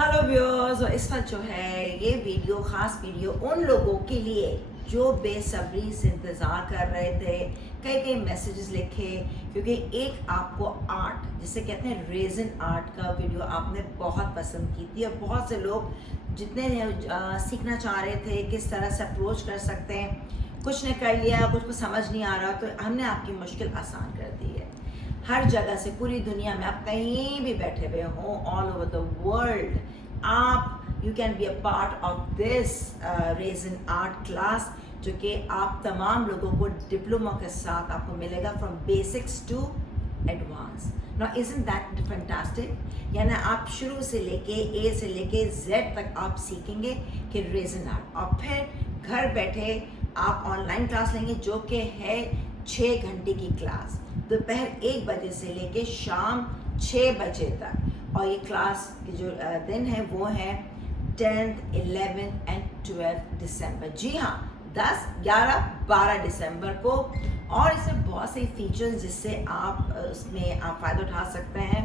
Hello viewers, और इस वक्त जो है ये वीडियो ख़ास वीडियो उन लोगों के लिए जो बेसब्री से इंतज़ार कर रहे थे, कई कई मैसेजेस लिखे, क्योंकि एक आपको आर्ट जिसे कहते हैं रेज़न आर्ट का वीडियो आपने बहुत पसंद की थी और बहुत से लोग जितने सीखना चाह रहे थे किस तरह से अप्रोच कर सकते हैं, कुछ ने कर लिया, कुछ को समझ नहीं आ रहा, तो हमने आपकी मुश्किल आसान कर दी है। हर जगह से पूरी दुनिया में आप कहीं भी बैठे हुए हों, ऑल ओवर द वर्ल्ड, आप you can be a part of this resin art class, जो कि आप तमाम लोगों को डिप्लोमा के साथ आपको मिलेगा from basics to advance. Now isn't that fantastic? यानी आप शुरू से लेके ए से लेके जेड तक आप सीखेंगे कि रेज़न आर्ट, और फिर घर बैठे आप ऑनलाइन क्लास लेंगे जो कि है 6 घंटे की क्लास, दोपहर 1 बजे से लेके शाम 6 बजे तक। और ये क्लास के जो दिन है वो है 10th, 11th एंड 12th दिसंबर। जी हाँ, 10, 11, 12 दिसंबर को। और इसमें बहुत से फीचर्स जिससे आप उसमें आप फ़ायदा उठा सकते हैं।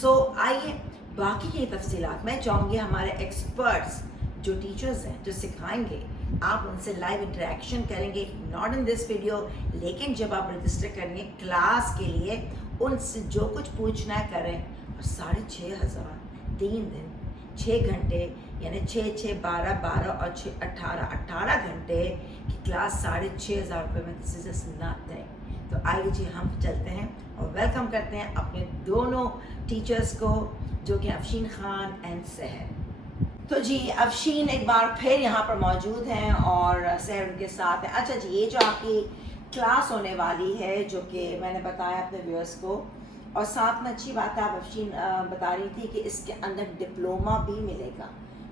सो आइए बाकी की तफसीलात मैं चाहूँगी हमारे एक्सपर्ट्स जो टीचर्स हैं जो सिखाएंगे, आप उनसे लाइव इंटरेक्शन करेंगे, नॉट इन दिस वीडियो, लेकिन जब आप रजिस्टर करेंगे क्लास के लिए उनसे जो कुछ पूछना है करें। और 6,500 3 दिन 6 घंटे, यानी 6, 6, 12, 12 और 6, 18 घंटे की क्लास 6,500 रुपये में। This is just nothing. तो आइए जी हम चलते हैं और वेलकम करते हैं अपने दोनों टीचर्स को, जो कि अफशीन खान एंड सहर। तो जी अफशीन एक बार फिर यहाँ पर मौजूद हैं और सहर उनके साथ हैं। अच्छा जी, ये जो आपकी क्लास होने वाली है जो कि मैंने बताया अपने व्यूअर्स को, और साथ में अच्छी बात है आप अफशीन बता रही थी कि इसके अंदर डिप्लोमा भी मिलेगा।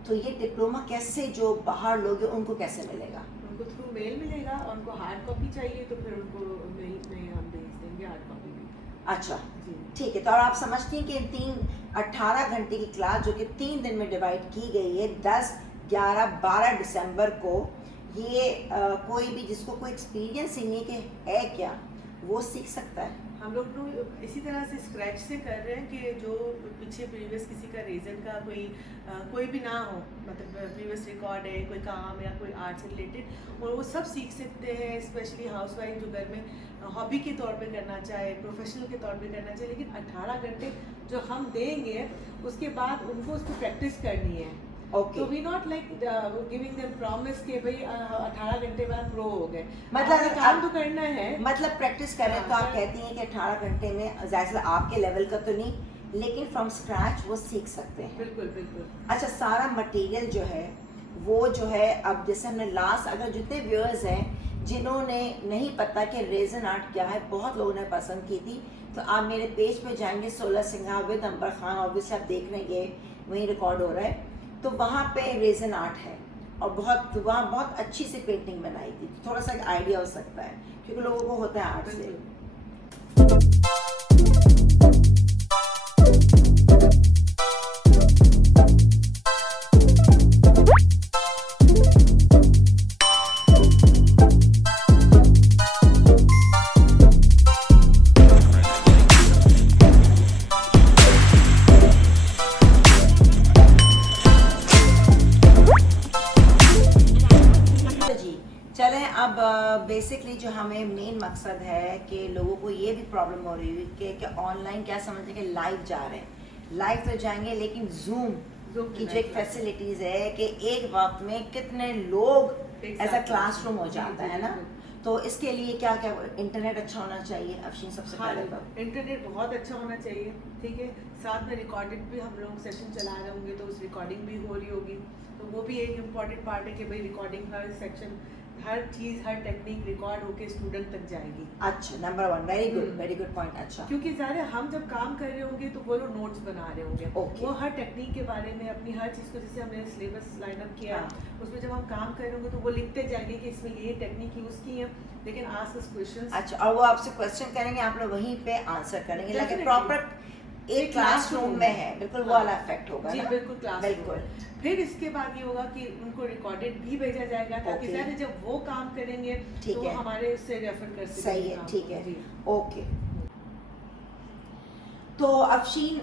तो ये डिप्लोमा कैसे, जो बाहर लोग हैं उनको कैसे मिलेगा? उनको थ्रू मेल मिलेगा और उनको हार्ड कॉपी चाहिए तो फिर उनको नहीं हम भेज देंगे हार्ड कॉपी भी। अच्छा जी ठीक है। तो और आप समझती हैं कि 18 घंटे की क्लास जो कि 3 दिन में डिवाइड की गई है, 10, 11, 12 दिसंबर को, ये कोई भी जिसको कोई एक्सपीरियंस ही नहीं कि है क्या, वो सीख सकता है? हम लोग तो इसी तरह से स्क्रैच से कर रहे हैं कि जो पीछे प्रीवियस किसी का रीज़न का कोई भी ना हो, मतलब प्रीवियस रिकॉर्ड है, कोई काम या कोई आर्ट से रिलेटेड, और वो सब सीख सकते हैं। स्पेशली हाउसवाइफ जो घर में हॉबी के तौर पे करना चाहे, प्रोफेशनल के तौर पे करना चाहे, लेकिन 18 घंटे जो हम देंगे उसके बाद उनको उसको प्रैक्टिस करनी है। तो we not like giving them promise कि भाई 18 घंटे बाद प्रो हो गए, मतलब काम तो करना है, मतलब प्रैक्टिस करें। हाँ, तो आप कहती हैं कि 18 घंटे में जाहिर आपके लेवल का तो नहीं, लेकिन फ्रॉम स्क्रैच वो सीख सकते हैं। बिल्कुल बिल्कुल। अच्छा, सारा मटेरियल जो है वो जो है, अब जैसे हमने लास्ट, अगर जितने व्यूअर्स हैं जिन्होंने नहीं पता कि रेज़न आर्ट क्या है, बहुत लोगों ने पसंद की थी, तो आप मेरे पेज पे जाएंगे, 16 सिंघा विद अंबर खान, ऑब्वियसली आप देख रहे हैं ये वहीं रिकॉर्ड हो रहा है, तो वहाँ पे रेज़न आर्ट है और वहाँ बहुत अच्छी सी पेंटिंग बनाई थी। थोड़ा सा आइडिया हो सकता है क्योंकि लोगों को होता है आर्ट से। चलें अब बेसिकली जो हमें मेन मकसद है कि लोगों को ये भी प्रॉब्लम हो रही है कि ऑनलाइन क्या समझते हैं कि लाइव जा रहे हैं, लाइव तो जाएंगे लेकिन जूम की जो एक फैसिलिटीज़ है कि एक वक्त में कितने लोग ऐसा क्लासरूम हो जाता है ना, तो इसके लिए क्या क्या इंटरनेट अच्छा होना चाहिए अफशीन? सबसे पहले तो इंटरनेट बहुत अच्छा होना चाहिए, ठीक है। साथ में रिकॉर्डेड भी हम लोग सेशन चला रहे होंगे तो उस रिकॉर्डिंग भी हो रही होगी, तो वो भी एक इम्पॉर्टेंट पार्ट है कि भाई रिकॉर्डिंग हर सेक्शन, हर चीज़, हर टेक्निक रिकॉर्ड होके स्टूडेंट तक जाएगी। अच्छा, नंबर 1, वेरी गुड पॉइंट। अच्छा, क्योंकि ज़्यादा हम जब काम कर रहे होंगे तो वो लोग नोट्स बना रहे होंगे, वो हर टेक्निक के बारे में अपनी हर चीज़ को, जैसे हमने सिलेबस लाइनअप किया, उसमें जब हम काम कर रहे होंगे तो वो लिखते जाएंगे कि इसमें ये टेक्निक यूज़ की है, लेकिन आस्क अस क्वेश्चंस। अच्छा, और वो आपसे क्वेश्चन करेंगे, आप लोग वहीं पे आंसर करेंगे, लेकिन प्रॉपर एक क्लासरूम में है, बिल्कुल वो वाला इफेक्ट होगा जी, ना? बिल्कुल क्लास बिल्कुल। फिर इसके बाद ये होगा कि उनको रिकॉर्डेड भी भेजा जाएगा ताकि ज़्यादा जब वो काम करेंगे तो वो हमारे उससे रेफर कर सकें। सही है, ठीक है, ओके। तो अफशीन,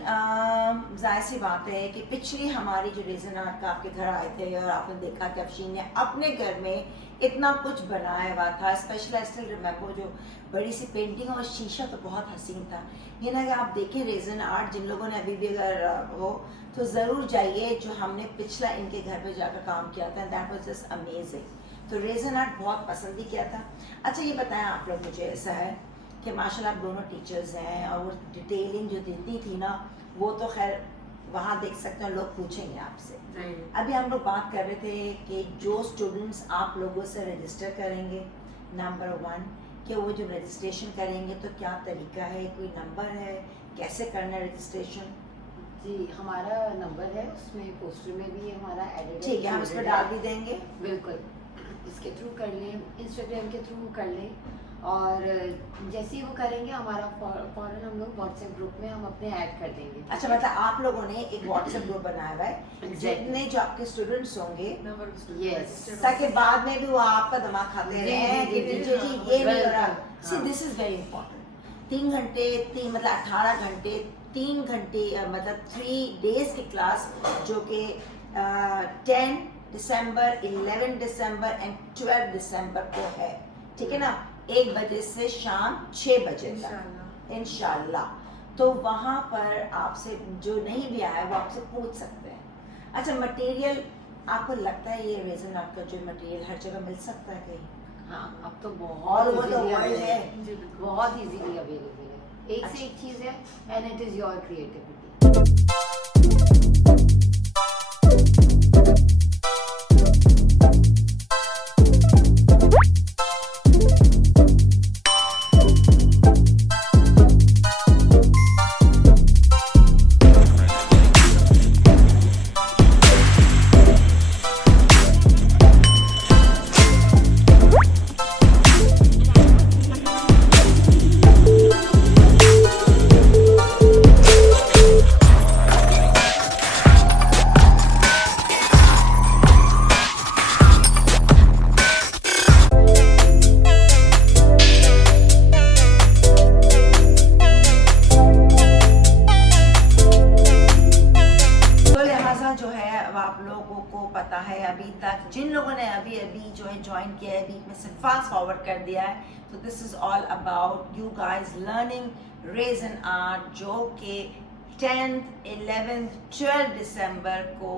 जाहिर सी बात है कि पिछली हमारी जो रेजन आर्ट का आपके घर आए थे और आपने देखा कि अफशीन ने अपने घर में इतना कुछ बनाया हुआ था। स्पेशली आई स्टिल रिमेंबर जो बड़ी सी पेंटिंग और शीशा तो बहुत हसीन था। ये ना कि आप देखें रेजन आर्ट, जिन लोगों ने अभी भी अगर हो तो ज़रूर जाइए, जो हमने पिछला इनके घर पे जाकर काम किया था, दैट वाज जस्ट अमेजिंग। तो रेजन आर्ट बहुत पसंद भी किया था। अच्छा ये बताएं आप लोग मुझे, ऐसा है कि माशाल्लाह आप दोनों टीचर्स हैं और वो डिटेलिंग जो देती थी ना, वो तो खैर वहाँ देख सकते हैं, लोग पूछेंगे आपसे। अभी हम लोग बात कर रहे थे कि जो स्टूडेंट्स आप लोगों से रजिस्टर करेंगे, नंबर 1 कि वो जो रजिस्ट्रेशन करेंगे तो क्या तरीका है, कोई नंबर है, कैसे करना है रजिस्ट्रेशन? जी, हमारा नंबर है, उसमें पोस्टर में भी हमारा एडिट ठीक है, हम इस पर डाल भी देंगे। बिल्कुल, इसके थ्रू कर लें, इंस्टाग्राम के थ्रू कर लें, और जैसे ही वो करेंगे हमारा फौरन हम लोग व्हाट्सएप ग्रुप में हम अपने ऐड कर देंगे। अच्छा, मतलब आप लोगों ने एक व्हाट्सएप ग्रुप बनाया हुआ है जितने जो आपके स्टूडेंट्स होंगे, Yes. ताकि बाद में भी वो आपका दिमाग खाते जी, रहे जी, कि जी, टीचर जी हाँ, ये नहीं हो रहा। बिल्कुल, सी हाँ। This is very important. 3 घंटे, 3 मतलब 18 घंटे, 3 घंटे मतलब 3 डेज की क्लास, जो कि 10 दिसंबर, 11 दिसंबर एंड 12 दिसंबर को है, ठीक है ना, 1 बजे से शाम 6 बजे तक इंशाल्लाह। तो वहाँ पर आपसे जो नहीं भी आया वो आपसे पूछ सकते हैं। अच्छा, मटेरियल आपको लगता है ये रेजन आर्ट का जो मटेरियल हर जगह मिल सकता है कहीं? हाँ, अब तो और बहुत वो तो easily वर्ल्ड available है। है, बहुत इजीली अवेलेबल है, एक से एक चीज़ है, and it is your creativity. तो लिहाजा जो है, अब आप लोगों को पता है, अभी तक जिन लोगों ने अभी अभी जो है ज्वाइन किया है, बीच में से फास्ट फॉरवर्ड कर दिया है, तो this is all about you guys learning resin art, जो कि 10th, 11th, 12 दिसंबर को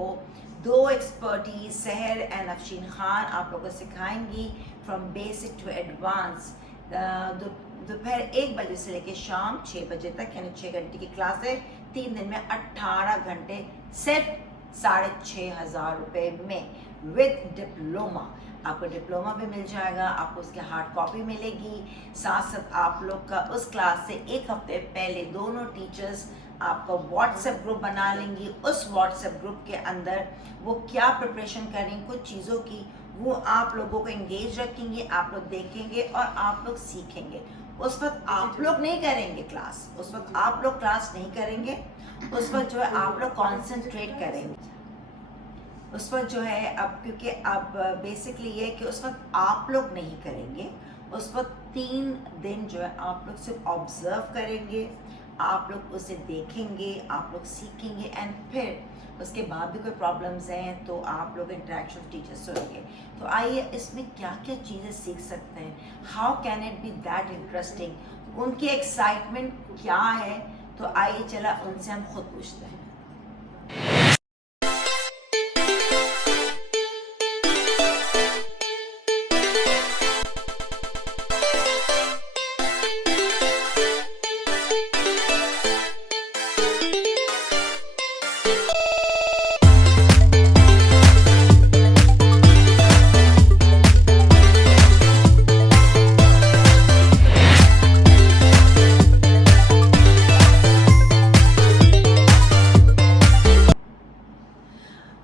2 एक्सपर्टीज सहर एंड अफशीन खान आप लोगों को सिखाएंगी फ्रॉम बेसिक टू एडवांस। दोपहर 1 बजे से लेकर शाम 6 बजे तक, यानी 6 घंटे की क्लास है, 3 दिन में 18 घंटे, सिर्फ 6,500 रुपये में विद डिप्लोमा। आपको डिप्लोमा भी मिल जाएगा, आपको उसकी हार्ड कॉपी मिलेगी, साथ साथ आप लोग का उस क्लास से 1 हफ्ते पहले दोनों टीचर्स आपका व्हाट्सएप ग्रुप बना लेंगी। उस व्हाट्सएप ग्रुप के अंदर वो क्या प्रिपरेशन करेंगे कुछ चीज़ों की, वो आप लोगों को एंगेज रखेंगे, आप लोग देखेंगे और आप लोग सीखेंगे। उस वक्त आप लोग नहीं करेंगे क्लास, उस वक्त आप लोग क्लास नहीं करेंगे, उस वक्त जो है आप लोग कॉन्सेंट्रेट करेंगे। उस वक्त जो है, अब क्योंकि अब बेसिकली ये है कि उस वक्त आप लोग नहीं करेंगे, उस वक्त 3 दिन जो है आप लोग सिर्फ ऑब्जर्व करेंगे, आप लोग उसे देखेंगे, आप लोग सीखेंगे, एंड फिर उसके बाद भी कोई प्रॉब्लम्स हैं तो आप लोग इंटरेक्शन टीचर्स से होंगे। तो आइए, इसमें क्या क्या चीज़ें सीख सकते हैं, how can it be that interesting, उनकी एक्साइटमेंट क्या है, तो आइए चला उनसे हम खुद पूछते हैं।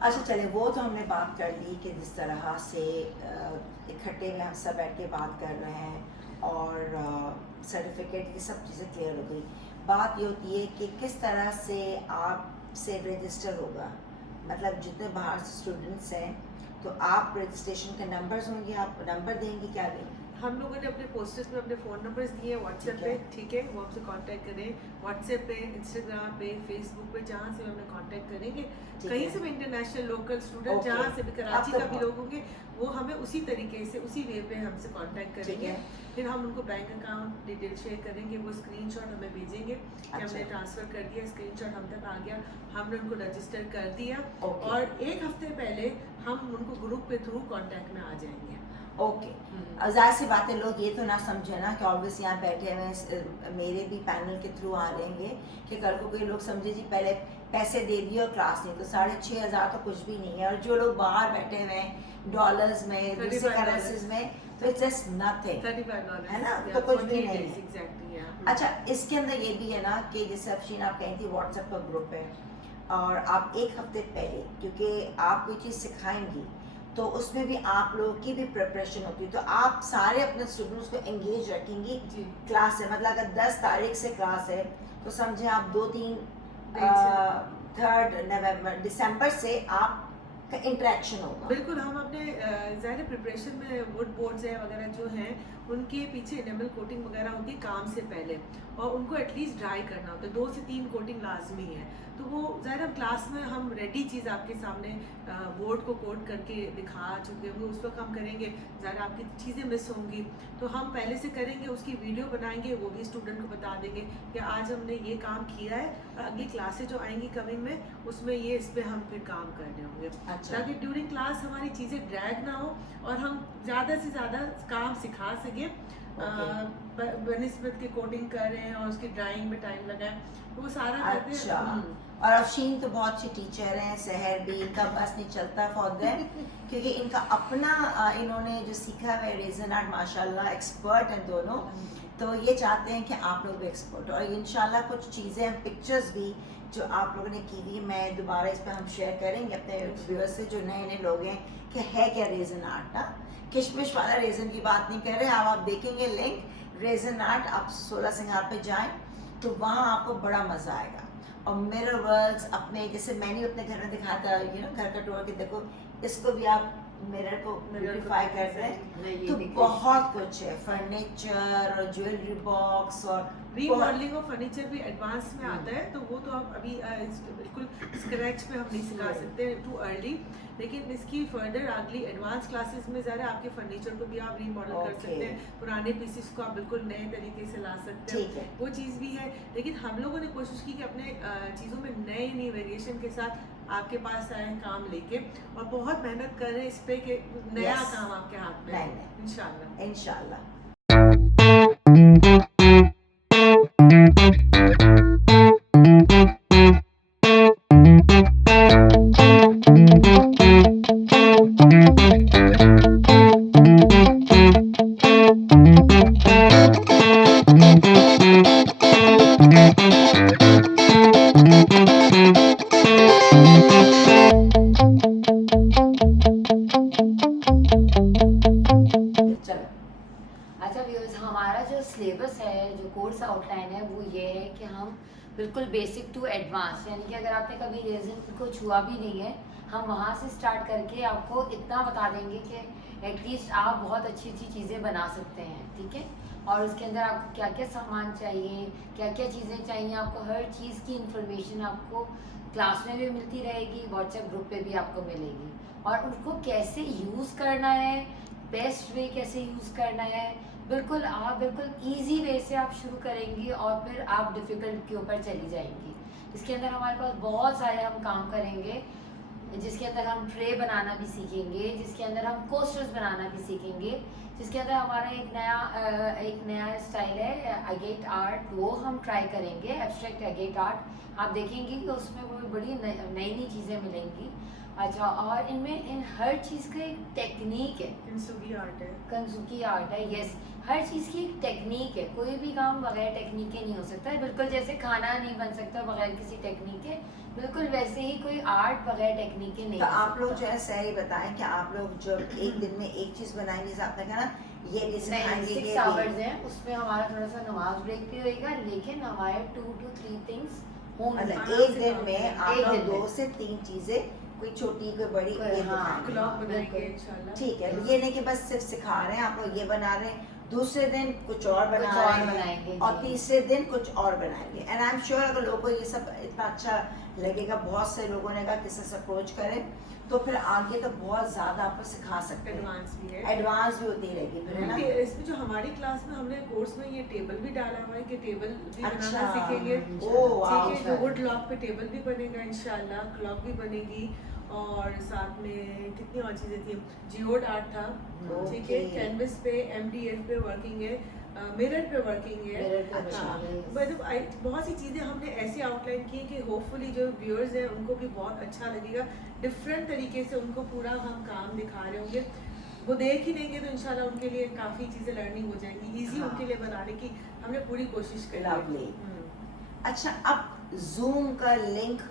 अच्छा चले, वो तो हमने बात कर ली कि जिस तरह से इकट्ठे में हम सब बैठ के बात कर रहे हैं और सर्टिफिकेट की सब चीज़ें क्लियर हो गई। बात ये होती है कि किस तरह से आपसे रजिस्टर होगा, मतलब जितने बाहर से स्टूडेंट्स हैं तो आप रजिस्ट्रेशन के नंबर्स होंगे, आप नंबर देंगे, क्या देंगे? हम लोगों ने अपने पोस्टर्स में अपने फ़ोन नंबर्स दिए हैं व्हाट्सएप पे, ठीक है, वो हमसे कांटेक्ट करें व्हाट्सएप पे, इंस्टाग्राम पे, फेसबुक पे, जहाँ से भी हमें कांटेक्ट करेंगे। ठीक कहीं है। से भी इंटरनेशनल लोकल स्टूडेंट ओके। जहाँ से भी, कराची अब तो का भी लोग होंगे, वो हमें उसी तरीके से उसी वे पे हमसे कांटेक्ट ठीक करेंगे। है। फिर हम उनको बैंक अकाउंट डिटेल शेयर करेंगे, वो स्क्रीनशॉट हमें भेजेंगे कि अच्छा। हमने ट्रांसफ़र कर दिया, स्क्रीनशॉट हम तक आ गया, हमने उनको रजिस्टर कर दिया ओके। और 1 हफ्ते पहले हम उनको ग्रुप के थ्रू कांटेक्ट में आ जाएंगे। ओके। अब ज़ाहिर सी बात है, लोग ये तो ना समझे ना कि ऑब्वियस यहाँ बैठे हुए मेरे भी पैनल के थ्रू आ रहेंगे कि कल को कोई लोग समझे जी पहले पैसे दे दिए और क्लास नहीं, तो 6,500 तो कुछ भी नहीं है। और जो लोग बाहर बैठे हुए हैं डॉलर्स में, दूसरे $35 करेंसीज में, तो इट्स जस्ट नथिंग, $35 है ना, तो कुछ भी नहीं है। एग्जैक्टली। अच्छा, इसके अंदर ये भी है ना कि जैसे अफशीन आप कही थी व्हाट्सएप का ग्रुप है और आप 1 हफ्ते पहले, क्योंकि आप कोई चीज़ सिखाएंगी तो उसमें भी आप लोगों की भी प्रिपरेशन होती है, तो आप सारे अपने स्टूडेंट्स को एंगेज रखेंगी जी। क्लास से। मतलब अगर 10 तारीख से क्लास है तो समझे आप 2-3 3 नवंबर दिसंबर से आपका इंटरेक्शन होगा। बिल्कुल, हम अपने ज़ाहिर प्रिपरेशन में वुड बोर्ड्स है वगैरह जो हैं, उनके पीछे एनेमल कोटिंग वगैरह होती है काम से पहले, और उनको एटलीस्ट ड्राई करना होता है, 2 से 3 कोटिंग लाजमी है। तो वो ज़ाहिर हम क्लास में हम रेडी चीज़ आपके सामने बोर्ड को कोट करके दिखा चुके होंगे, उस वक्त हम करेंगे, ज़ाहिर आपकी चीज़ें मिस होंगी, तो हम पहले से करेंगे, उसकी वीडियो बनाएंगे, वो भी स्टूडेंट को बता देंगे कि आज हमने ये काम किया है और अगली क्लासेज जो आएंगी कमिंग में उसमें ये इस पर हम फिर काम करने होंगे, अच्छा। ताकि ड्यूरिंग क्लास हमारी चीज़ें ड्रैग ना हो और हम ज़्यादा से ज़्यादा काम सिखा सकें। बनिस्बत के कोडिंग कर रहे हैं और उसकी ड्राइंग में टाइम लगाए, वो सारा करते हैं। अच्छा। और अफशीन तो बहुत अच्छी टीचर हैं, सहर भी, इनका बस नहीं चलता फॉर देम क्योंकि इनका अपना इन्होंने जो सीखा है रेजन आर्ट, माशाल्लाह एक्सपर्ट हैं दोनों। तो ये चाहते हैं कि आप लोग भी एक्सपर्ट, और इंशाल्लाह कुछ चीज़ें पिक्चर्स भी जो आप लोगों ने की हुई मैं दोबारा इस पर हम शेयर करेंगे अपने व्यूअर्स से जो नए नए लोग हैं कि है क्या रेजन आर्ट ना। किशमिश वाला रेजन की बात नहीं कर रहे, अब आप देखेंगे लिंक रेजन आर्ट, आप 16 सिंगार पे जाएं तो वहाँ आपको बड़ा मज़ा आएगा। और मिरर वर्क्स अपने, जैसे मैंने अपने घर में दिखाया था, घर का टूर के देखो, इसको भी आप मिरर को ब्यूटीफाई करते हैं, तो बहुत कुछ है, फर्नीचर और ज्वेलरी बॉक्स और रीमॉडलिंग और फर्नीचर भी एडवांस में आता है, तो वो तो आप अभी बिल्कुल स्क्रैच पे हम नहीं सिखा सकते, टू अर्ली, लेकिन इसकी फर्दर अगली एडवांस क्लासेस में ज़रा आपके फर्नीचर को भी आप रीमॉडल कर सकते हैं, पुराने पीसेस को आप बिल्कुल नए तरीके से ला सकते हैं, वो चीज़ भी है। लेकिन हम लोगों ने कोशिश की कि अपने चीज़ों में नए नई वेरिएशन के साथ आपके पास आए काम लेके, और बहुत मेहनत कर रहे हैं इस पे कि नया काम आपके हाथ में इंशाल्लाह इंशाल्लाह। अच्छा व्यूअर्स, हमारा जो सिलेबस है, जो कोर्स आउटलाइन है, वो ये है कि हम बिल्कुल बेसिक टू एडवांस, यानी कि अगर आपने कभी रेज़न को छुआ भी नहीं है, हम वहाँ से स्टार्ट करके आपको इतना बता देंगे कि एटलीस्ट आप बहुत अच्छी अच्छी चीज़ें बना सकते हैं, ठीक है। और उसके अंदर आपको क्या क्या सामान चाहिए, क्या क्या चीज़ें चाहिए, आपको हर चीज़ की इंफॉर्मेशन आपको क्लास में भी मिलती रहेगी, व्हाट्सएप ग्रुप पे भी आपको मिलेगी, और उनको कैसे यूज़ करना है, बेस्ट वे कैसे यूज़ करना है, बिल्कुल आप बिल्कुल इजी वे से आप शुरू करेंगी और फिर आप डिफ़िकल्ट के ऊपर चली जाएंगी। इसके अंदर हमारे पास बहुत सारे हम काम करेंगे, जिसके अंदर हम ट्रे बनाना भी सीखेंगे, जिसके अंदर हम कोस्टर्स बनाना भी सीखेंगे, जिसके अंदर हमारा एक नया स्टाइल है अगेट आर्ट, वो हम ट्राई करेंगे, एब्स्ट्रैक्ट अगेट आर्ट। आप देखेंगे कि उसमें वो बड़ी नई नई चीज़ें मिलेंगी। अच्छा, और इन हर चीज़ का एक टेक्निक है, कंसुकी आर्ट है, यस, हर चीज़ की एक टेक्निक है, कोई भी काम बगैर टेक्निक के नहीं हो सकता है। बिल्कुल जैसे खाना नहीं बन सकता बगैर किसी टेक्निक के, बिल्कुल वैसे ही कोई आर्ट बगैर टेक्निक के नहीं। तो आप लोग जो है सही बताएं कि आप लोग जो एक दिन में एक चीज़ बनाएंगे, जैसे आपने कहा ना ये भी सिखाएंगे, 6 आवर्स हैं, उसमें हमारा थोड़ा सा नमाज ब्रेक भी होएगा, लेकिन हमारे 2 to 3 थिंग्स मतलब आराम एक से दिन काम में करें। आप एक लोग दिन में। 2 से 3 चीजें, कोई छोटी कोई बड़ी, कोई- ये हाँ, दिखाएंगे। क्लॉक बनाएंगे बिल्कुल। इंशाल्लाह। ठीक है, ये नहीं कि बस सिर्फ सिखा रहे हैं, आप लोग ये बना रहे हैं, दूसरे दिन कुछ और बना कुछ और रहे बनाएंगे, हैं, और जी। तीसरे दिन कुछ और बनाएंगे। एंड आई एम श्योर अगर लोगों को ये सब इतना अच्छा लगेगा, बहुत से लोगों ने कहा कि इससे अप्रोच करें, तो फिर आगे तो बहुत ज्यादा आपको सिखा सकते हैं, एडवांस भी है। एडवांस भी होती रहेगी फिर, है ना? इसमें जो हमारी क्लास में हमने कोर्स में ये टेबल भी डाला हुआ है कि टेबल भी अच्छा। बनाना सीखेंगे। ओह, वाओ। ठीक है, जो वुड लॉक पे टेबल भी बनेगा इंशाल्लाह, क्लॉक भी बनेगी, और साथ में कितनी और चीज़ें थी, जियोड आर्ट था, ठीक है, Okay. कैनवस पे MDF पे वर्किंग है, मिरर पे वर्किंग है। Mirror पे अच्छा। working है। मतलब बहुत सी चीज़ें हमने ऐसी आउटलाइन की कि होपफुली जो व्यूअर्स हैं उनको भी बहुत अच्छा लगेगा, डिफरेंट तरीके से उनको पूरा हम काम दिखा रहे होंगे, वो देख ही लेंगे तो इंशाल्लाह उनके लिए काफ़ी चीज़ें लर्निंग हो जाएंगी, इजी हाँ। उनके लिए बनाने की हमने पूरी कोशिश करी है। Lovely. हम्म। अच्छा, अब जूम का लिंक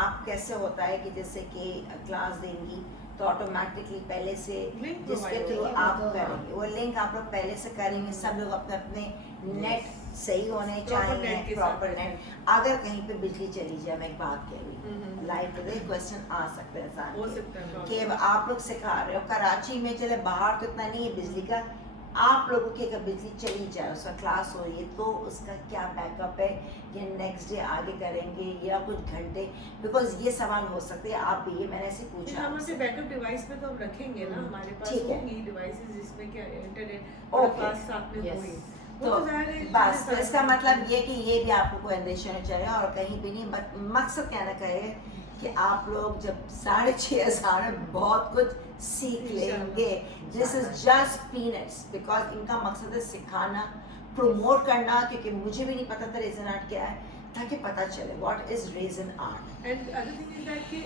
आप कैसे होता है कि जैसे कि क्लास देंगी तो ऑटोमेटिकली पहले से Link जिसके provide थ्रू होगा, आप तो हाँ। करेंगे वो लिंक आप लोग पहले से करेंगे, सब लोग अपने अपने नेट सही होने Proper चाहिए, net के प्रॉपर साथ नेट। अगर कहीं पे बिजली चली जाए, मैं एक बात कह रही हूँ, हम्म। लाइव पे क्वेश्चन आ सकते हैं इंसान हो के, सकता है problem। कि अब आप लोग सिखा रहे हो कराची में, चले बाहर तो इतना नहीं है बिजली का, आप लोगों की अगर बिजली चली जाए, उसका क्लास हो रही है, तो उसका क्या बैकअप है, या नेक्स्ट डे आगे करेंगे या कुछ घंटे, बिकॉज ये सवाल हो सकते हैं, आप भी, ये मैंने ऐसे फिर पूछा हमारे आपसे। बैकअप डिवाइस पे तो हम रखेंगे ना, हमारे पास ठीक है। होंगी डिवाइसेस जिसमें क्या इंटरनेट Okay. और पास साथ में Yes. होंगे, तो वो तो ज़ाहिर है बस तो चीज़ें इसका साथ- मतलब ये कि ये भी आपको कोई अंदेशा नहीं चाहिए, और कहीं भी नहीं, मकसद कहना का है कि आप लोग जब 6,500 में बहुत कुछ सीख लेंगे, this is just peanuts, because इनका मकसद है सिखाना, प्रमोट करना, क्योंकि मुझे भी नहीं पता था रेजन आर्ट क्या है, ताकि पता चले what is resin art. And other thing is that कि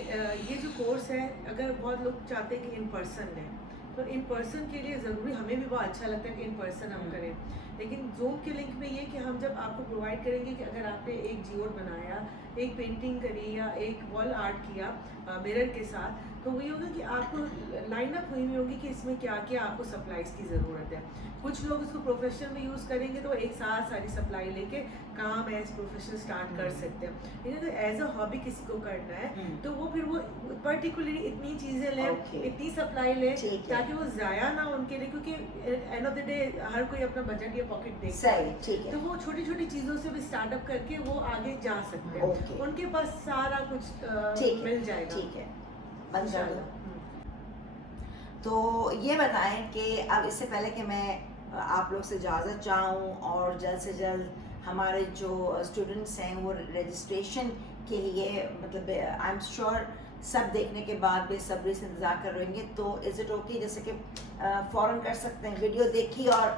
ये जो कोर्स है, अगर बहुत लोग चाहते हैं कि इन पर्सन है, तो इन पर्सन के लिए ज़रूरी, हमें भी बहुत अच्छा लगता है कि इन पर्सन हम करें, लेकिन जूम के लिंक में ये कि हम जब आपको प्रोवाइड करेंगे कि अगर आपने एक जियोड बनाया, एक पेंटिंग करी या एक वॉल आर्ट किया मिरर के साथ, तो वही होगा कि आपको लाइन अप हुई हुई होगी कि इसमें क्या क्या आपको सप्लाईज की ज़रूरत है। कुछ लोग इसको प्रोफेशनल में यूज़ करेंगे तो एक साथ सारी सप्लाई लेके काम एज प्रोफेशनल स्टार्ट कर सकते हैं, लेकिन अगर एज अ हॉबी किसी को करना है तो वो फिर वो पर्टिकुलरली इतनी चीज़ें लें, Okay. इतनी सप्लाई लें, ठीक है। ताकि वो ज़ाया ना हो उनके लिए, क्योंकि एंड ऑफ द डे हर कोई अपना बजट या पॉकेट देखता है, सही, ठीक तो है, वो छोटी छोटी चीज़ों से भी स्टार्टअप करके वो आगे जा सकते हैं। Okay. उनके पास सारा कुछ ठीक मिल है, जाएगा ठीक है, बंद कर दो। हम्म। तो ये बताएं कि अब इससे पहले कि मैं आप लोग से इजाज़त चाहूँ, और जल्द से जल्द हमारे जो स्टूडेंट्स हैं वो रजिस्ट्रेशन के लिए, मतलब आई एम श्योर सब देखने के बाद बेसब्री से इंतज़ार कर रहेंगे, तो इज़ इट ओके जैसे कि फ़ौरन कर सकते हैं, वीडियो देखी और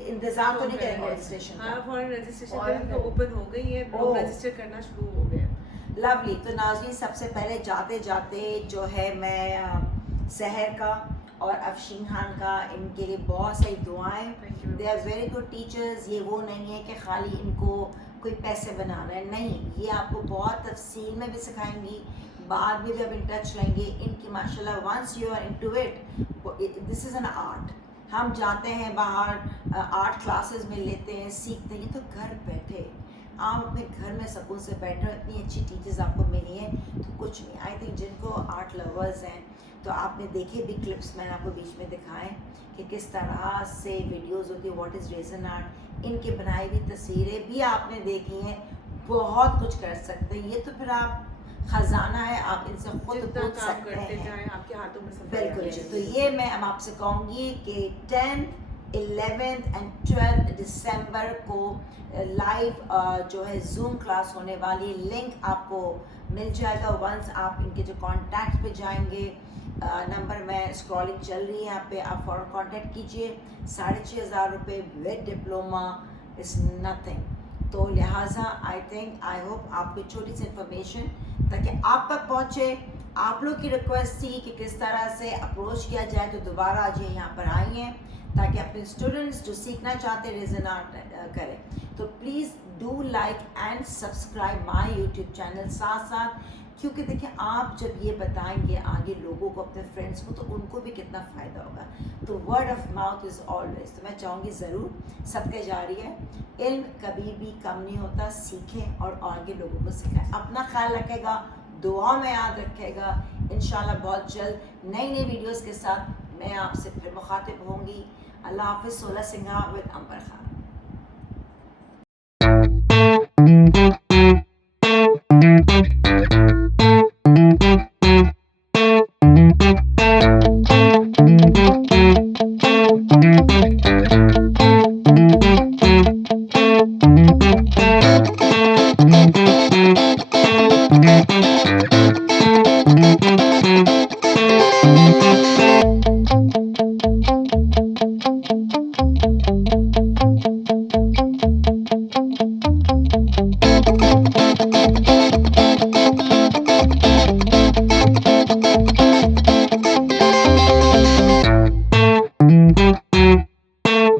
इंतज़ार तो नहीं करेंगे रजिस्ट्रेशन हाँ, का? फॉरेन रजिस्ट्रेशन Foreign तो ओपन हो गई है, ओह। लोग रजिस्टर करना शुरू हो गए हैं। लवली। तो नाज़रीन, सबसे पहले जाते जाते जो है मैं सहर का और अफशीन खान का, इनके लिए बहुत सारी दुआएं। Thank you. They are very good teachers. ये वो नहीं है कि खाली इनको कोई पैसे बनाना है, नहीं, ये आपको बहुत तफसील में भी सिखाएंगी, बाद में भी अब इन टच लेंगे। इनकी माशाल्लाह once you are into it, this is an art. हम जाते हैं बाहर आर्ट क्लासेस में लेते हैं, सीखते हैं, ये तो घर बैठे आप अपने घर में सुकून से बैठे हो, इतनी अच्छी टीचर्स आपको मिली हैं, तो कुछ नहीं। आई थिंक जिनको आर्ट लवर्स हैं, तो आपने देखे भी क्लिप्स मैंने आपको बीच में दिखाएं कि किस तरह से वीडियोस होती है, व्हाट इज़ रेजन आर्ट, इनके बनाई हुई तस्वीरें भी आपने देखी हैं, बहुत कुछ कर सकते हैं। ये तो फिर आप खजाना है, आप इनसे खुद जितना पूछ काम सकते करते हैं। जाएं, आपके हाथों में सफाई बिल्कुल आती जी। है। तो ये मैं अब आपसे कहूँगी कि 10th, 11th एंड 12th दिसंबर को लाइव जो है जूम क्लास होने वाली, लिंक आपको मिल जाएगा वंस आप इनके जो कॉन्टैक्ट पे जाएंगे। नंबर में स्क्रॉलिंग चल रही है यहाँ पे, आप फ़ौरन कॉन्टैक्ट कीजिए। 6,500 रुपये विद डिप्लोमा इज़ नथिंग। तो लिहाजा आई थिंक, आई होप आपको छोटी सी इन्फॉर्मेशन ताकि आप तक पहुँचे। आप लोग की रिक्वेस्ट थी कि किस तरह से अप्रोच किया जाए, तो दोबारा आज ये यहाँ पर आई हैं। ताकि अपने स्टूडेंट्स जो सीखना चाहते हैं रेजन आर्ट करें। तो please do like and subscribe my YouTube channel साथ साथ, क्योंकि देखिए आप जब ये बताएंगे आगे लोगों को, अपने फ्रेंड्स को, तो उनको भी कितना फ़ायदा होगा। तो word of mouth is always, तो मैं चाहूँगी ज़रूर सबके जारी है, इल्म कभी भी कम नहीं होता, सीखें और आगे लोगों को सिखाएं। अपना ख्याल रखेगा, दुआ में याद रखेगा। इंशाल्लाह बहुत जल्द नई नई वीडियोस के साथ मैं आपसे फिर मुखातिब होंगी। अल्लाह हाफ़िज़। सोलह सिंघा विद अंबर खान।